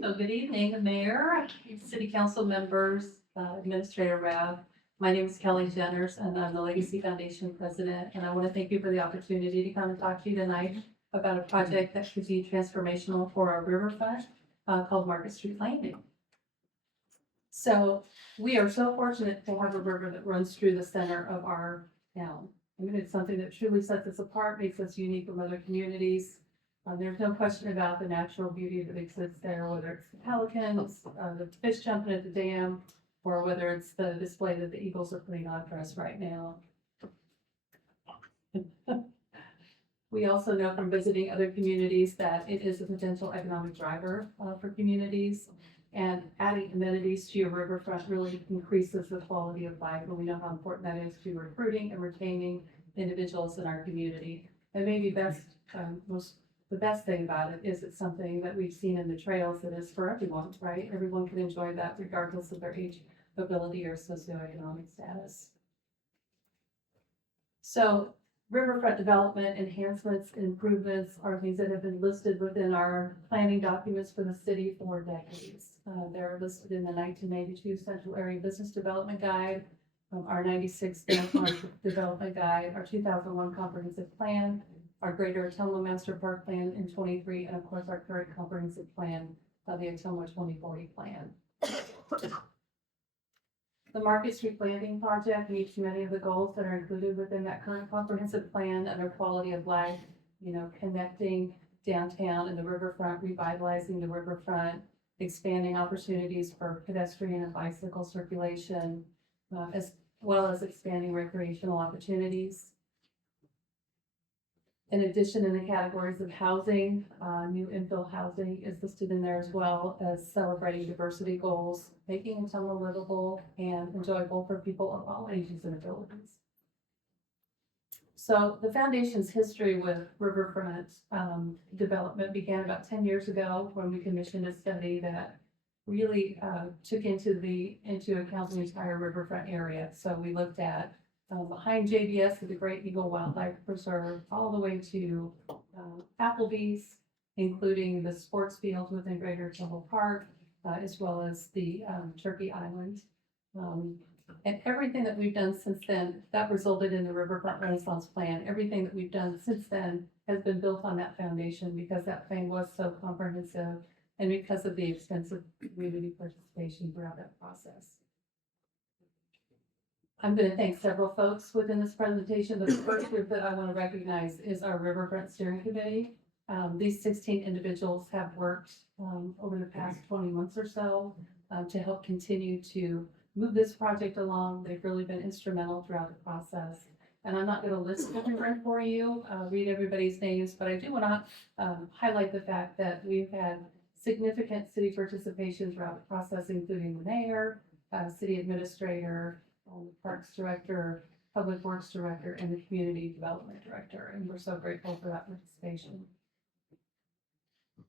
So good evening, Mayor, City Council members, Administrator Rav. My name is Kelly Jenners and I'm the Legacy Foundation President. And I want to thank you for the opportunity to come and talk to you tonight about a project that could be transformational for our riverfront called Market Street Landing. So we are so fortunate to have a river that runs through the center of our town. I mean, it's something that truly sets us apart, makes us unique from other communities. There's no question about the natural beauty that exists there, whether it's the pelicans, the fish jumping at the dam, or whether it's the display that the Eagles are putting on for us right now. We also know from visiting other communities that it is a potential economic driver for communities, and adding amenities to your riverfront really increases the quality of life, and we know how important that is to recruiting and retaining individuals in our community. And maybe the best thing about it is it's something that we've seen in the trails that is for everyone, right? Everyone can enjoy that regardless of their age, ability, or socioeconomic status. So riverfront development, enhancements, and improvements are things that have been listed within our planning documents for the city for decades. They're listed in the 1992 Central Area Business Development Guide, our 96 Downtown Development Guide, our 2001 Comprehensive Plan, our Greater Ottumwa Master Park Plan in 23, and of course our current comprehensive plan, the Ottumwa 2040 plan. The Market Street Landing project meets many of the goals that are included within that current comprehensive plan under quality of life, connecting downtown and the riverfront, revitalizing the riverfront, expanding opportunities for pedestrian and bicycle circulation, as well as expanding recreational opportunities. In addition, in the categories of housing, new infill housing is listed in there as well as celebrating diversity goals, making Ottumwa livable and enjoyable for people of all ages and abilities. So the foundation's history with riverfront development began about 10 years ago when we commissioned a study that really took into account the entire riverfront area. So we looked at behind JBS, the Great Eagle Wildlife Preserve, all the way to Applebee's, including the sports fields within Greater Ottumwa Park, as well as the Turkey Island. And everything that we've done since then, that resulted in the Riverfront Renaissance Plan. Everything that we've done since then has been built on that foundation because that plan was so comprehensive and because of the extensive community participation throughout that process. I'm going to thank several folks within this presentation. The first group that I want to recognize is our Riverfront Steering Committee. These 16 individuals have worked over the past 20 months or so to help continue to move this project along. They've really been instrumental throughout the process. And I'm not going to list everyone for you, read everybody's names, but I do want to highlight the fact that we've had significant city participation throughout the process, including the mayor, city administrator, the Parks Director, Public Works Director, and the Community Development Director, and we're so grateful for that participation.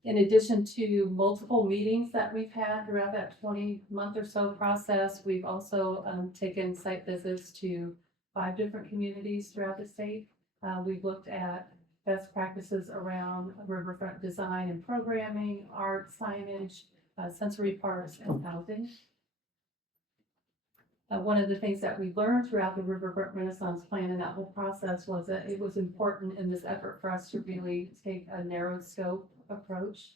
In addition to multiple meetings that we've had throughout that 20-month or so process, we've also taken site visits to 5 different communities throughout the state. We've looked at best practices around riverfront design and programming, art, signage, sensory parks, and housing. One of the things that we learned throughout the Riverfront Renaissance Plan and that whole process was that it was important in this effort for us to really take a narrow scope approach,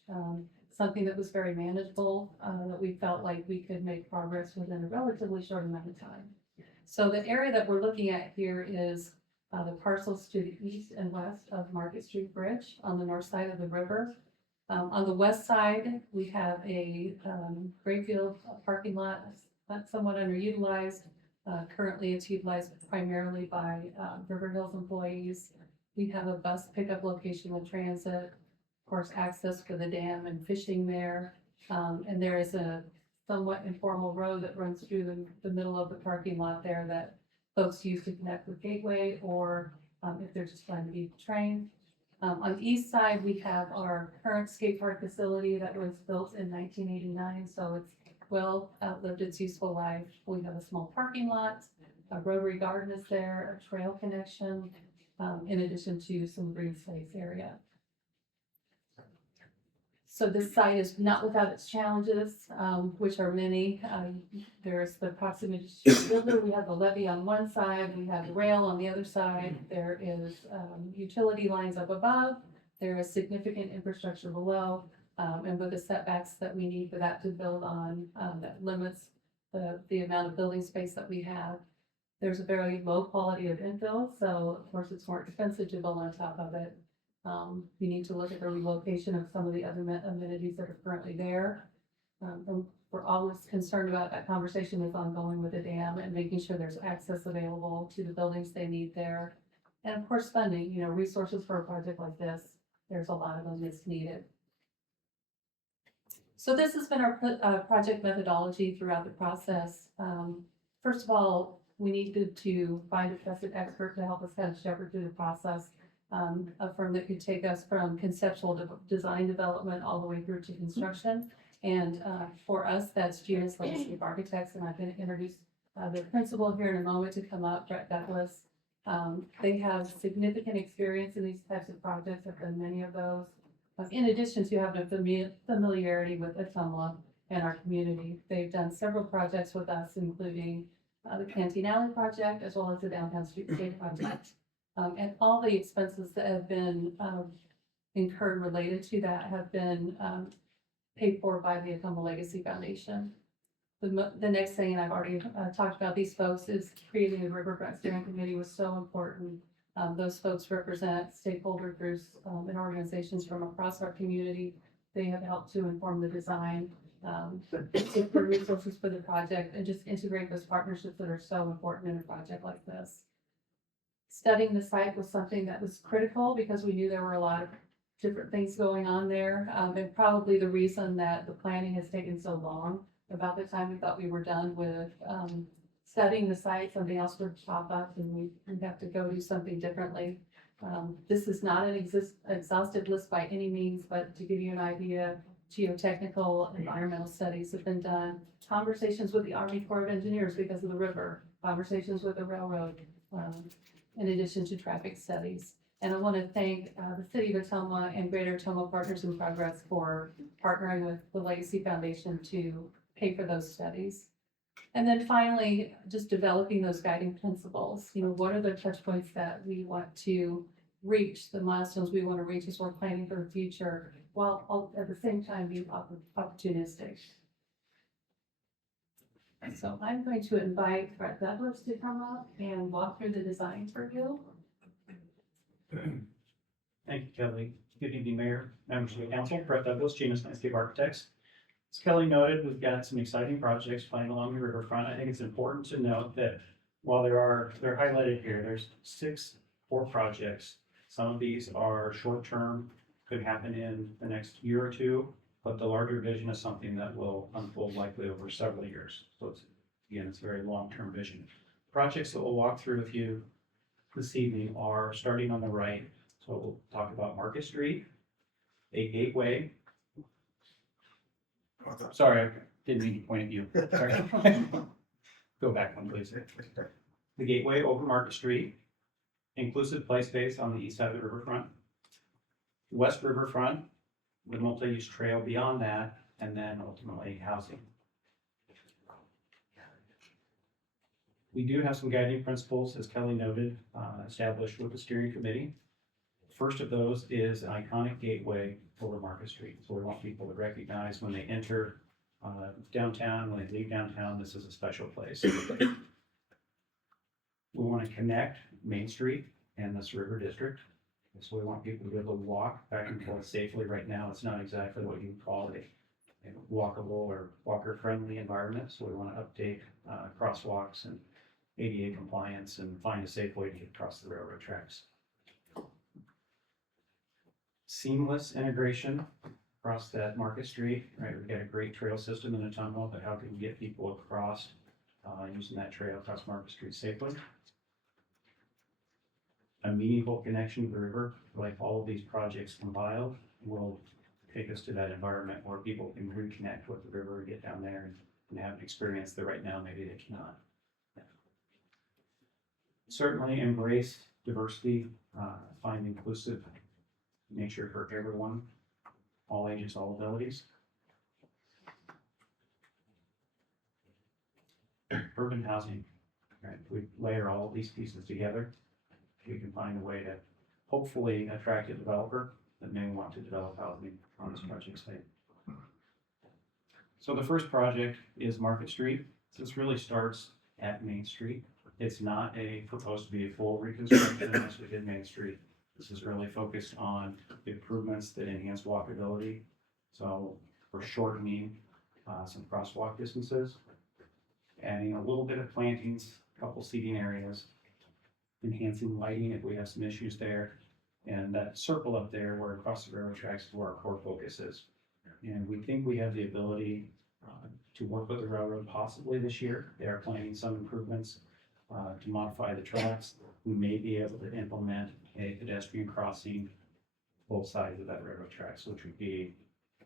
something that was very manageable, that we felt like we could make progress within a relatively short amount of time. So the area that we're looking at here is the parcels to the east and west of Market Street Bridge on the north side of the river. On the west side, we have a Grayfield parking lot that's somewhat underutilized. Currently, it's utilized primarily by River Hills employees. We have a bus pickup location with transit, of course, access for the dam and fishing there. And there is a somewhat informal road that runs through the middle of the parking lot there that folks use to connect with Gateway or if they're just trying to beat the train. On the east side, we have our current skate park facility that was built in 1989, so it's well outlived its useful life. We have a small parking lot, a Rotary Garden is there, a trail connection, in addition to some green space area. So this site is not without its challenges, which are many. There's the proximity to the river. We have the levee on one side, we have the rail on the other side. There is utility lines up above. There is significant infrastructure below, and with the setbacks that we need for that to build on, that limits the amount of building space that we have. There's a very low quality of infill, so of course it's more expensive to build on top of it. You need to look at the relocation of some of the other amenities that are currently there. And we're always concerned about that conversation is ongoing with the dam and making sure there's access available to the buildings they need there. And of course, funding, resources for a project like this, there's a lot of them that's needed. So this has been our project methodology throughout the process. First of all, we needed to find a trusted expert to help us kind of shepherd through the process. A firm that could take us from conceptual design development all the way through to construction. And for us, that's Genus Legacy Architects, and I'm going to introduce the principal here in a moment to come up, Brett Douglas. They have significant experience in these types of projects, have done many of those. In addition to having a familiarity with Ottumwa and our community, they've done several projects with us, including the Canteen Alley project, as well as the Downtown Streetscape project. And all the expenses that have been incurred related to that have been paid for by the Ottumwa Legacy Foundation. The next thing, and I've already talked about these folks, is creating the Riverfront Steering Committee was so important. Those folks represent stakeholder groups and organizations from across our community. They have helped to inform the design, look for resources for the project, and just integrate those partnerships that are so important in a project like this. Studying the site was something that was critical because we knew there were a lot of different things going on there. And probably the reason that the planning has taken so long, about the time we thought we were done with studying the site, something else would pop up and we'd have to go do something differently. This is not an exhaustive list by any means, but to give you an idea, geotechnical, environmental studies have been done, conversations with the Army Corps of Engineers because of the river, conversations with the railroad, in addition to traffic studies. And I want to thank the City of Ottumwa and Greater Ottumwa Partners in Progress for partnering with the Legacy Foundation to pay for those studies. And then finally, just developing those guiding principles. What are the touch points that we want to reach, the milestones we want to reach as we're planning for the future, while at the same time being opportunistic. So I'm going to invite Brett Douglas to come up and walk through the design for you. Thank you, Kelly. Good evening, Mayor, members of the council. Brett Douglas, Genus Landscape Architects. As Kelly noted, we've got some exciting projects planned along the riverfront. I think it's important to note that while they're highlighted here, there's 4 projects. Some of these are short-term, could happen in the next year or two, but the larger vision is something that will unfold likely over several years. So it's a very long-term vision. Projects that we'll walk through with you this evening are starting on the right. So we'll talk about Market Street, a gateway. Sorry, I didn't mean to point at you. Sorry. Go back one, please. The gateway over Market Street, inclusive play space on the east side of the riverfront, West Riverfront, the multi-use trail beyond that, and then ultimately housing. We do have some guiding principles, as Kelly noted, established with the steering committee. First of those is an iconic gateway over Market Street. So we want people to recognize when they enter downtown, when they leave downtown, this is a special place. We want to connect Main Street and this river district. So we want people to be able to walk back and forth safely. Right now, it's not exactly what you would call a walkable or walker-friendly environment. So we want to update crosswalks and ADA compliance and find a safe way to get across the railroad tracks. Seamless integration across that Market Street, right? We've got a great trail system in Ottumwa, but how can we get people across using that trail across Market Street safely? A meaningful connection to the river, like all of these projects compiled, will take us to that environment where people can reconnect with the river, get down there and have an experience that right now maybe they cannot. Certainly embrace diversity, find inclusive nature for everyone. all ages, all abilities. Urban housing, right? If we layer all of these pieces together, we can find a way to hopefully attract a developer that may want to develop housing on this project site. So the first project is Market Street. This really starts at Main Street. It's not proposed to be a full reconstruction as we did Main Street. This is really focused on the improvements that enhance walkability. So we're shortening some crosswalk distances, adding a little bit of plantings, a couple seating areas, enhancing lighting if we have some issues there. And that circle up there where across the railroad tracks is where our core focus is. And we think we have the ability to work with the railroad possibly this year. They are planning some improvements to modify the tracks. We may be able to implement a pedestrian crossing both sides of that railroad tracks, which would be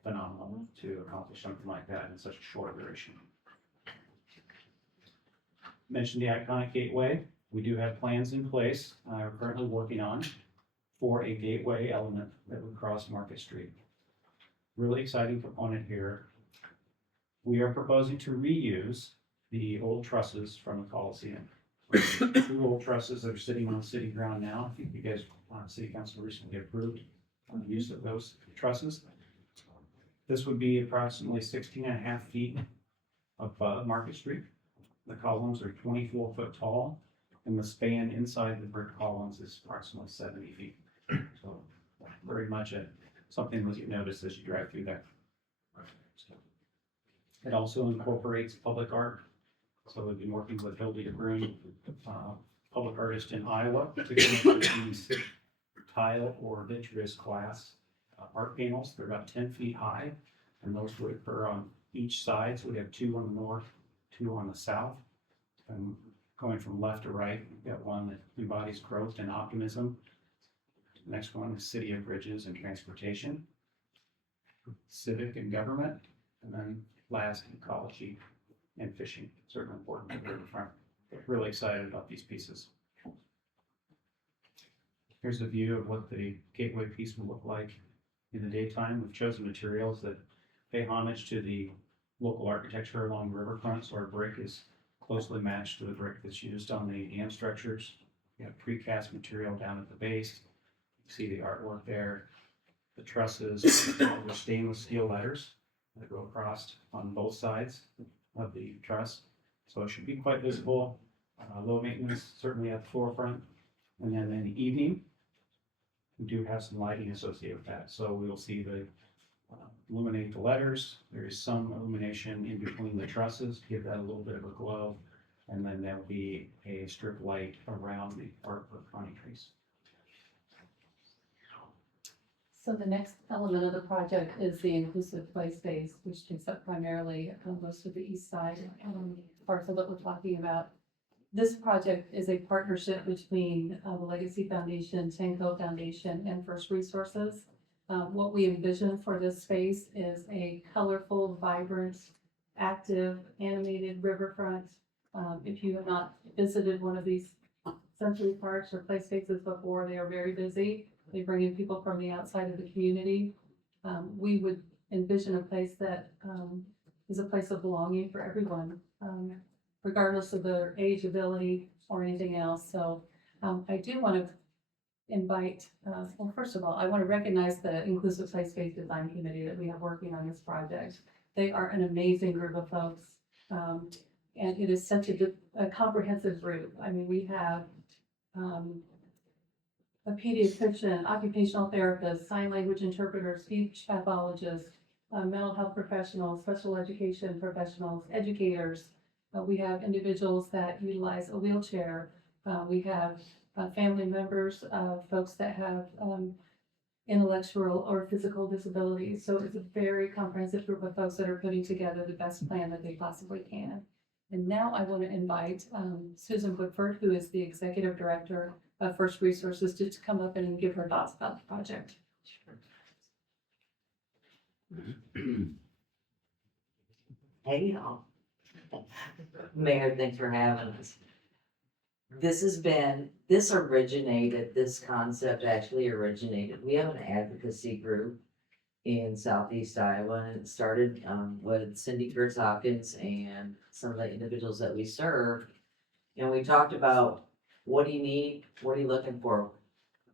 phenomenal to accomplish something like that in such a short duration. Mentioned the iconic gateway. We do have plans in place, we're currently working on for a gateway element that would cross Market Street. Really exciting component here. We are proposing to reuse the old trusses from the Coliseum. Two old trusses that are sitting on city ground now. I think you guys, City Council recently approved use of those trusses. This would be approximately 16.5 feet above Market Street. The columns are 24 foot tall, and the span inside the brick columns is approximately 70 feet. So very much something that you notice as you drive through there. It also incorporates public art. So we've been working with Hildy DeBrun, public artist in Iowa, to come up with these tile or vitreous glass art panels. They're about 10 feet high, and those would occur on each side. So we have 2 on the north, 2 on the south. And going from left to right, we've got one that embodies growth and optimism. The next one is City of Bridges and Transportation, Civic and Government, and then last, ecology and fishing, certainly important to the riverfront. Really excited about these pieces. Here's a view of what the gateway piece will look like in the daytime. We've chosen materials that pay homage to the local architecture along the riverfront, so our brick is closely matched to the brick that's used on the dam structures. We have precast material down at the base. You see the artwork there. The trusses are stainless steel letters that go across on both sides of the truss. So it should be quite visible, low maintenance, certainly at the forefront. And then in the evening, we do have some lighting associated with that. So we will see the illuminate the letters. There is some illumination in between the trusses to give that a little bit of a glow. And then there'll be a strip light around the artwork on trees. So the next element of the project is the inclusive play space, which takes up primarily most of the east side parcel that we're talking about. This project is a partnership between the Legacy Foundation, Tanco Foundation, and First Resources. What we envision for this space is a colorful, vibrant, active, animated riverfront. If you have not visited one of these century parks or play spaces before, they are very busy. They bring in people from the outside of the community. We would envision a place that is a place of belonging for everyone, regardless of their age, ability, or anything else. So I do want to invite, well, first of all, I want to recognize the Inclusive Play Space Design Committee that we have working on this project. They are an amazing group of folks, and it is such a comprehensive group. I mean, we have a pediatrician, occupational therapist, sign language interpreter, speech pathologist, mental health professionals, special education professionals, educators. We have individuals that utilize a wheelchair. We have family members of folks that have intellectual or physical disabilities. So it's a very comprehensive group of folks that are putting together the best plan that they possibly can. And now I want to invite Susan Woodford, who is the Executive Director of First Resources, to come up and give her thoughts about the project. Hey, y'all. Mayor, thanks for having us. This concept actually originated. We have an advocacy group in southeast Iowa, and it started, with Cindy Kurtz Hopkins and some of the individuals that we serve. And we talked about, what do you need? What are you looking for?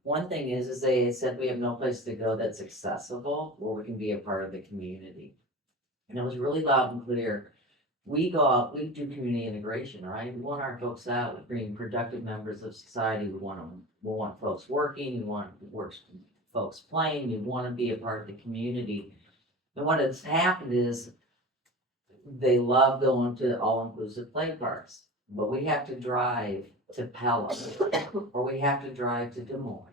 One thing is they said we have no place to go that's accessible where we can be a part of the community. And it was really loud and clear. We go out, we do community integration, right? We want our folks out, we bring productive members of society. We want folks working, folks playing, we want to be a part of the community. And what has happened is they love going to all-inclusive play parks, but we have to drive to Pella, or we have to drive to Des Moines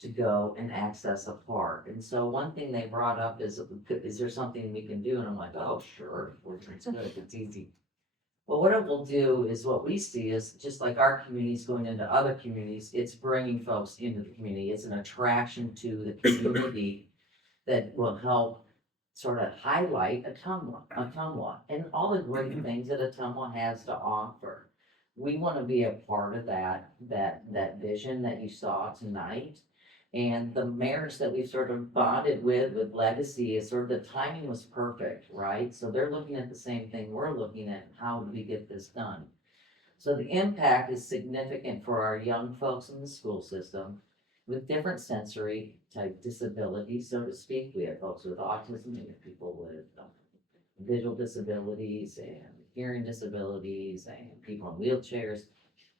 to go and access a park. And so one thing they brought up is there something we can do? And I'm like, oh, sure, it's good, it's easy. Well, what it will do is, what we see is, just like our communities going into other communities, it's bringing folks into the community. It's an attraction to the community that will help sort of highlight Ottumwa, and all the great things that Ottumwa has to offer. We want to be a part of that vision that you saw tonight. And the mayors that we've sort of bonded with Legacy, is sort of the timing was perfect, right? So they're looking at the same thing we're looking at, how do we get this done? So the impact is significant for our young folks in the school system with different sensory type disabilities, so to speak. We have folks with autism, we have people with visual disabilities and hearing disabilities and people in wheelchairs.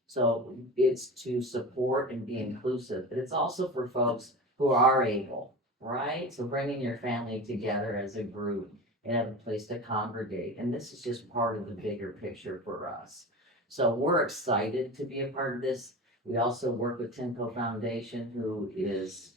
So it's to support and be inclusive, but it's also for folks who are able, right? So bringing your family together as a group and have a place to congregate. And this is just part of the bigger picture for us. So we're excited to be a part of this. We also work with Timco Foundation, who is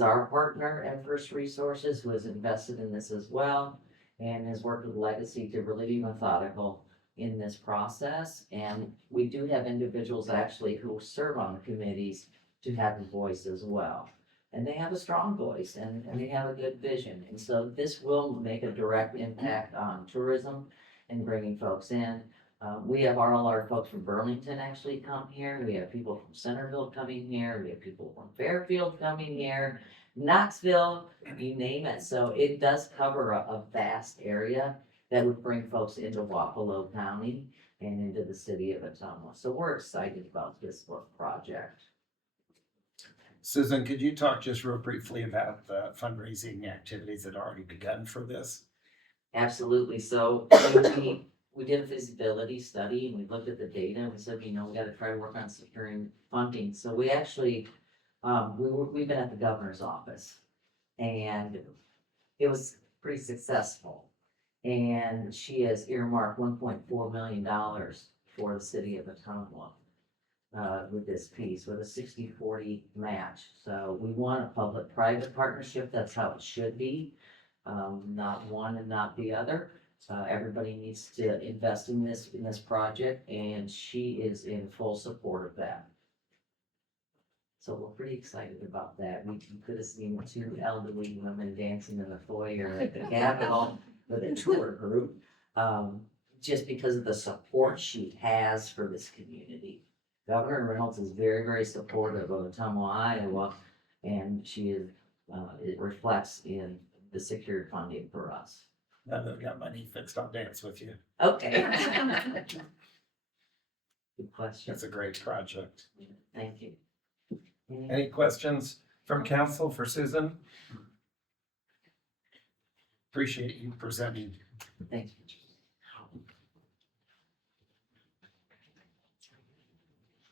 our partner at First Resources, who has invested in this as well, and has worked with Legacy to really be methodical in this process. And we do have individuals actually who serve on the committees to have a voice as well. And they have a strong voice, and they have a good vision. And so this will make a direct impact on tourism and bringing folks in. We have all our folks from Burlington actually come here. We have people from Centerville coming here. We have people from Fairfield coming here, Knoxville, you name it. So it does cover a vast area that would bring folks into Wapello County and into the city of Ottumwa. So we're excited about this project. Susan, could you talk just real briefly about the fundraising activities that already begun for this? Absolutely. So we did a feasibility study, and we looked at the data, and we said, we got to try to work on securing funding. So we actually, we've been at the governor's office, and it was pretty successful. And she has earmarked $1.4 million for the city of Ottumwa with this piece, with a 60-40 match. So we want a public-private partnership. That's how it should be, not one and not the other. Everybody needs to invest in this project, and she is in full support of that. So we're pretty excited about that. We could have seen 2 elderly women dancing in the foyer at the Capitol with a tour group, just because of the support she has for this community. Governor Reynolds is very, very supportive of Ottumwa, Iowa, and she is, it reflects in the secured funding for us. Now that I've got money fixed, I'll dance with you. Okay. Good question. That's a great project. Thank you. Any questions from council for Susan? Appreciate you presenting. Thank you.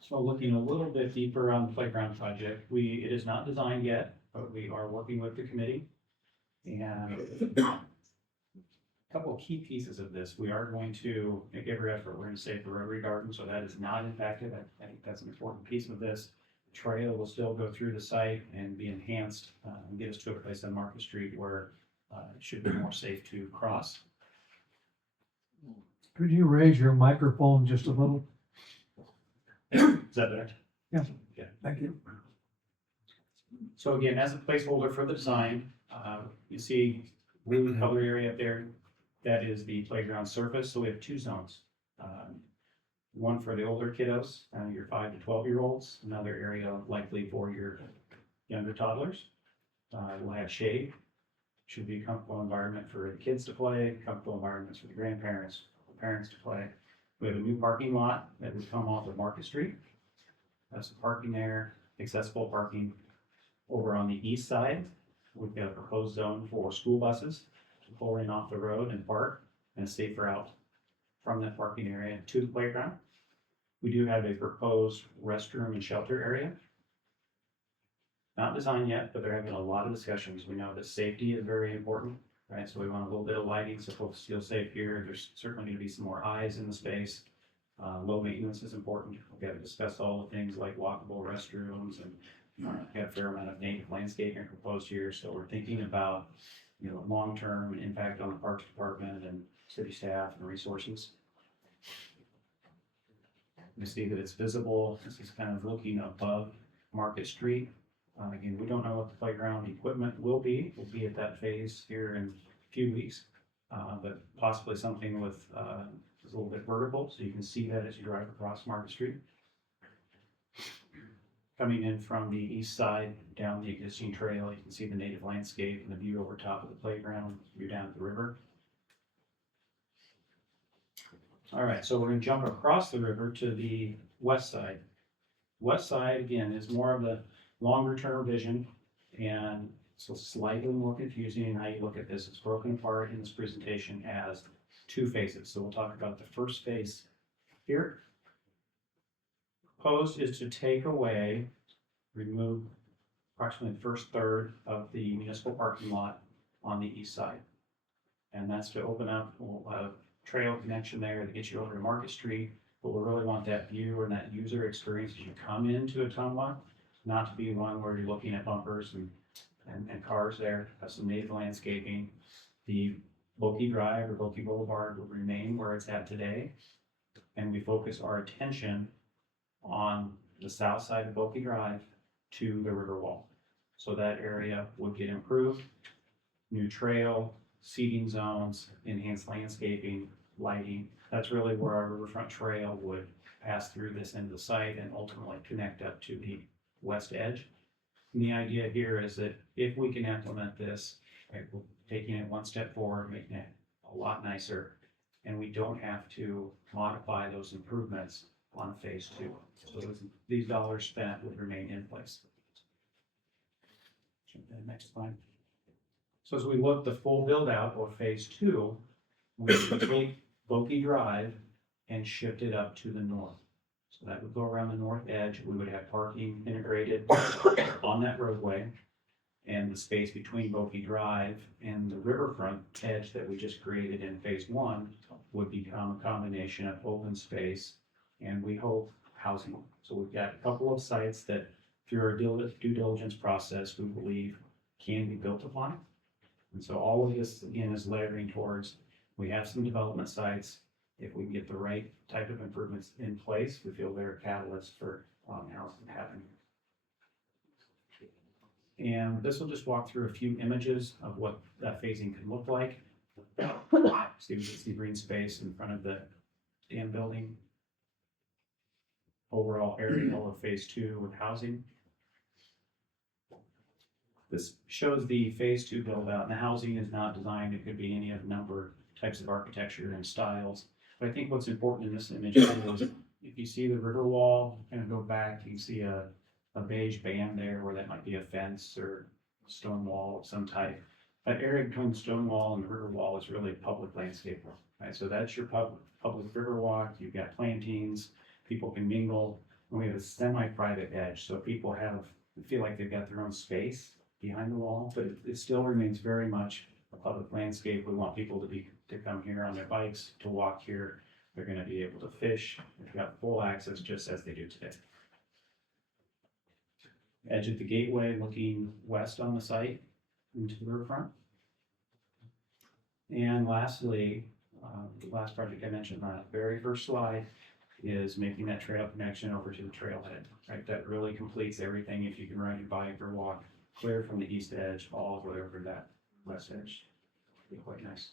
So looking a little bit deeper on the playground project, it is not designed yet, but we are working with the committee. And a couple of key pieces of this, we are going to make every effort. We're going to save the Rotary Garden, so that is not impacted. I think that's an important piece of this. The trail will still go through the site and be enhanced and get us to a place on Market Street where it should be more safe to cross. Could you raise your microphone just a little? Is that better? Yeah. Thank you. So again, as a placeholder for the design, you see blue color area up there. That is the playground surface. So we have 2 zones. One for the older kiddos, your 5 to 12-year-olds. Another area likely for your younger toddlers. We'll have shade. Should be a comfortable environment for the kids to play, comfortable environments for the grandparents, parents to play. We have a new parking lot that would come off of Market Street. That's the parking there, accessible parking. Over on the east side, we've got a proposed zone for school buses to pull in off the road and park and a safe route from that parking area to the playground. We do have a proposed restroom and shelter area. Not designed yet, but they're having a lot of discussions. We know that safety is very important, right? So we want a little bit of lighting so folks feel safe here. There's certainly going to be some more eyes in the space. Low maintenance is important. We've got to discuss all the things like walkable restrooms and got a fair amount of native landscaping proposed here. So we're thinking about, long-term impact on the Parks Department and city staff and resources. You see that it's visible. This is kind of looking above Market Street. Again, we don't know what the playground equipment will be. We'll be at that phase here in a few weeks, but possibly something with is a little bit vertical, so you can see that as you drive across Market Street. Coming in from the east side down the existing trail, you can see the native landscape and the view over top of the playground. You're down at the river. All right, so we're going to jump across the river to the west side. West side, again, is more of the longer term vision, and so slightly more confusing in how you look at this. It's broken apart in this presentation as two phases. So we'll talk about the first phase here. Proposed is to take away, remove approximately the first third of the municipal parking lot on the east side. And that's to open up a trail connection there to get you over to Market Street. But we really want that view and that user experience as you come into Ottumwa, not to be one where you're looking at bumpers and cars there. Have some native landscaping. The Boki Drive or Boki Boulevard will remain where it's at today. And we focus our attention on the south side of Boki Drive to the river wall. So that area would get improved. New trail, seating zones, enhanced landscaping, lighting. That's really where our riverfront trail would pass through this end of the site and ultimately connect up to the west edge. And the idea here is that if we can implement this, right, we're taking it one step forward, making it a lot nicer, and we don't have to modify those improvements on phase two. So these dollars spent would remain in place. Jump to the next slide. So as we look the full build out of phase two, we would take Boki Drive and shift it up to the north. So that would go around the north edge. We would have parking integrated on that roadway, and the space between Boki Drive and the riverfront edge that we just created in phase one would become a combination of open space and, we hope, housing. So we've got a couple of sites that through our due diligence process we believe can be built upon. And so all of this again is layering towards, we have some development sites. If we can get the right type of improvements in place, we feel they're a catalyst for housing happening. And this will just walk through a few images of what that phasing can look like. See, we can see green space in front of the dam building. Overall area of phase two with housing. This shows the phase two build out, and the housing is not designed. It could be any of a number of types of architecture and styles. But I think what's important in this image is if you see the river wall, kind of go back, you can see a beige band there where that might be a fence or stone wall of some type. That area between the stone wall and the river wall is really public landscape, right? So that's your public river walk. You've got plantings, people can mingle, and we have a semi-private edge. So people feel like they've got their own space behind the wall, but it still remains very much a public landscape. We want people to come here on their bikes, to walk here. They're going to be able to fish. They've got full access just as they do today. Edge of the gateway looking west on the site into the riverfront. And lastly, the last project I mentioned on the very first slide is making that trail connection over to the trailhead, right? That really completes everything. If you can ride your bike or walk clear from the east edge all the way over to that west edge, it'd be quite nice.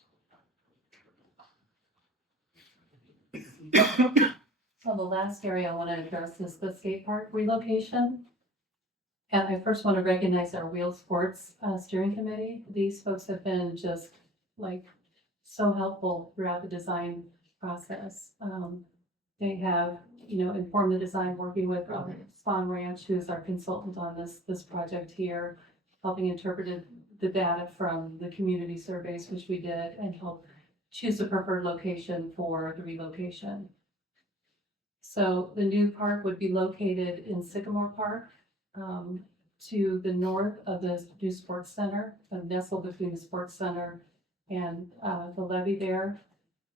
So the last area I want to address is the skate park relocation. And I first want to recognize our Wheel Sports Steering Committee. These folks have been just like so helpful throughout the design process. They have, informed the design, working with Spawn Ranch, who's our consultant on this project here, helping interpret the data from the community surveys, which we did, and help choose the preferred location for the relocation. So the new park would be located in Sycamore Park, to the north of the new sports center, nestled between the sports center and the levee there.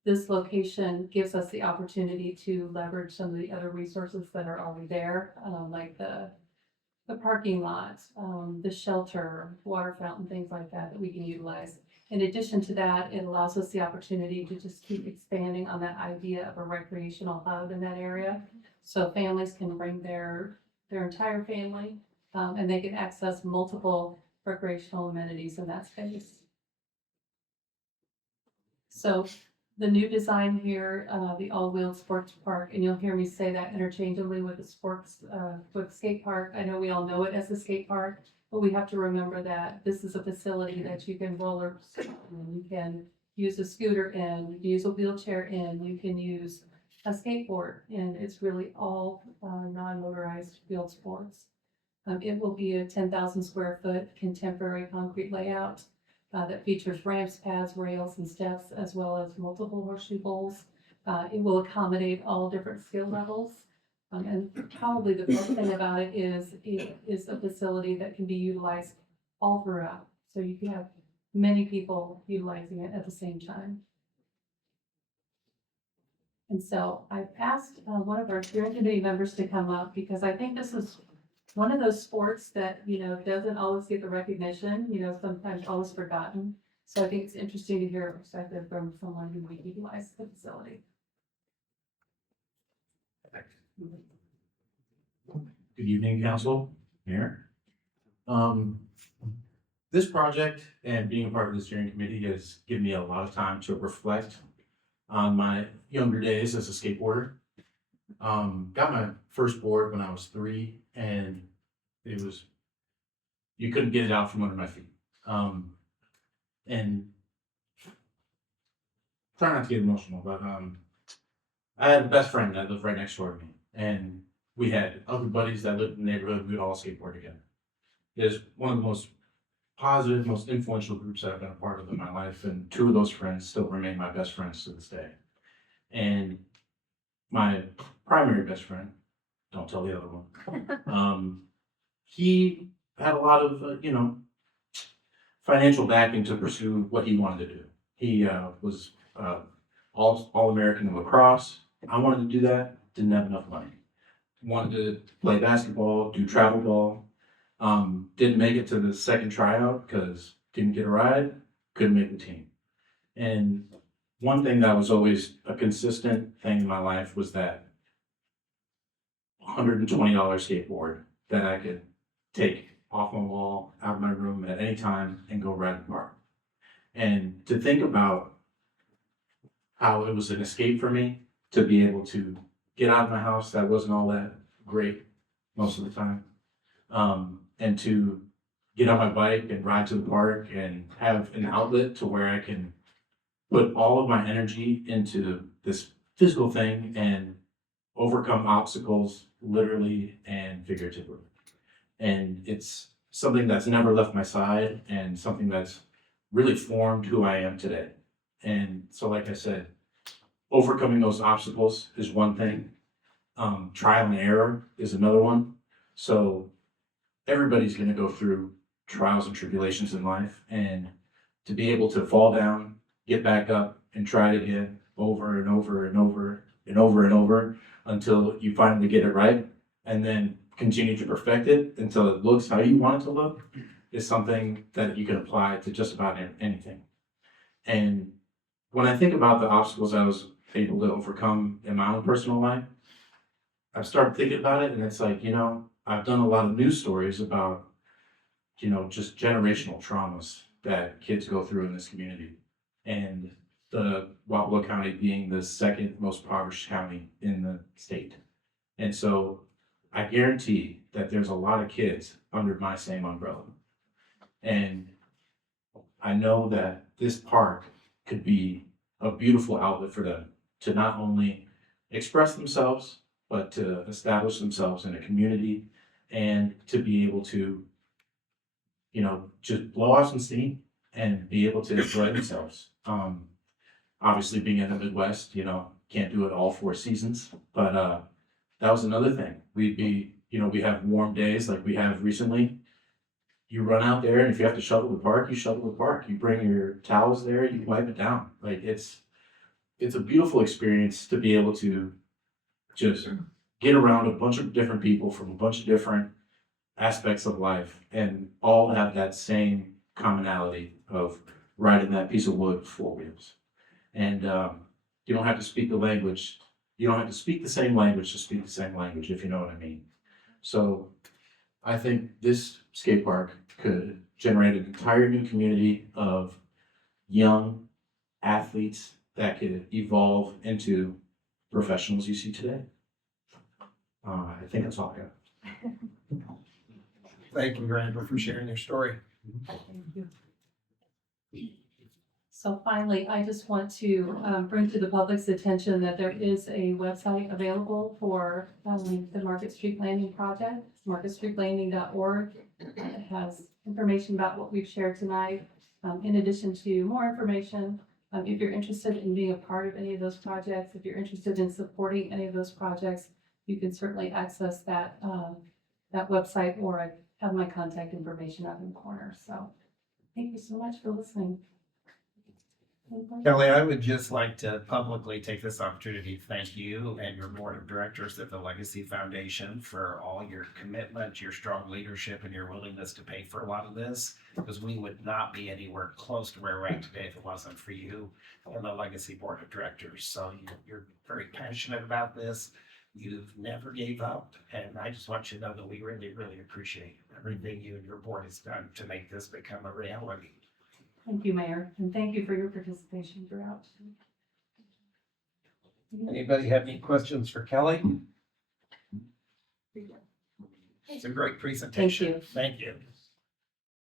This location gives us the opportunity to leverage some of the other resources that are already there, like the parking lot, the shelter, water fountain, things like that, that we can utilize. In addition to that, it allows us the opportunity to just keep expanding on that idea of a recreational hub in that area. So families can bring their entire family, and they can access multiple recreational amenities in that space. So the new design here, the all-wheel sports park, and you'll hear me say that interchangeably with the with skate park. I know we all know it as a skate park, but we have to remember that this is a facility that you can roller skate in, you can use a scooter in, you can use a wheelchair in, you can use a skateboard, and it's really all non-motorized field sports. It will be a 10,000 square foot contemporary concrete layout that features ramps, pads, rails, and steps, as well as multiple horseshoe bowls. It will accommodate all different skill levels. And probably the best thing about it is a facility that can be utilized all throughout. So you can have many people utilizing it at the same time. And so I've asked one of our steering committee members to come up, because I think this is one of those sports that, doesn't always get the recognition, sometimes always forgotten. So I think it's interesting to hear a perspective from someone who would utilize the facility. Good evening, council, mayor. This project and being a part of the steering committee has given me a lot of time to reflect on my younger days as a skateboarder. Got my first board when I was 3, and you couldn't get it out from under my feet. And try not to get emotional, but I had a best friend that lived right next door to me, and we had other buddies that lived in the neighborhood. We would all skateboard together. It's one of the most positive, most influential groups that I've been a part of in my life, and 2 of those friends still remain my best friends to this day. And my primary best friend, don't tell the other one, he had a lot of, financial backing to pursue what he wanted to do. He was All-American in lacrosse. I wanted to do that, didn't have enough money. Wanted to play basketball, do travel ball. Didn't make it to the second tryout because didn't get a ride, couldn't make the team. And one thing that was always a consistent thing in my life was that $120 skateboard that I could take off my wall, out of my room at any time and go ride the park. And to think about how it was an escape for me to be able to get out of my house that wasn't all that great most of the time, and to get on my bike and ride to the park and have an outlet to where I can put all of my energy into this physical thing and overcome obstacles literally and figuratively. And it's something that's never left my side and something that's really formed who I am today. And so, like I said, overcoming those obstacles is one thing. Trial and error is another one. So everybody's going to go through trials and tribulations in life, and to be able to fall down, get back up, and try it again over and over and over and over and over until you finally get it right, and then continue to perfect it until it looks how you want it to look, is something that you can apply to just about anything. And when I think about the obstacles I was able to overcome in my own personal life, I've started thinking about it, and it's like, I've done a lot of news stories about, just generational traumas that kids go through in this community. And the Wapello County being the second most impoverished county in the state. And so I guarantee that there's a lot of kids under my same umbrella. And I know that this park could be a beautiful outlet for them to not only express themselves, but to establish themselves in a community and to be able to, you know, just blow off some steam and be able to enjoy themselves. Obviously being in the Midwest, you know, can't do it all 4 seasons, but that was another thing. We have warm days like we have recently. You run out there, and if you have to shovel the park, you shovel the park. You bring your towels there, you wipe it down. Like it's a beautiful experience to be able to just get around a bunch of different people from a bunch of different aspects of life and all have that same commonality of riding that piece of wood with 4 wheels. And you don't have to speak the language. You don't have to speak the same language to speak the same language, if you know what I mean. So I think this skate park could generate an entire new community of young athletes that could evolve into professionals you see today. I think that's all I got. Thank you, Randall, for sharing your story. So finally, I just want to bring to the public's attention that there is a website available for the Market Street Landing project, marketstreetlanding.org. It has information about what we've shared tonight, in addition to more information. If you're interested in being a part of any of those projects, if you're interested in supporting any of those projects, you can certainly access that website, or I have my contact information up in the corner. So thank you so much for listening. Kelly, I would just like to publicly take this opportunity to thank you and your board of directors at the Legacy Foundation for all your commitment, your strong leadership, and your willingness to pay for a lot of this, because we would not be anywhere close to where we're at today if it wasn't for you and the Legacy board of directors. So you're very passionate about this. You've never gave up, and I just want you to know that we really, really appreciate everything you and your board has done to make this become a reality. Thank you, Mayor, and thank you for your participation throughout. Anybody have any questions for Kelly? It's a great presentation. Thank you. Thank you.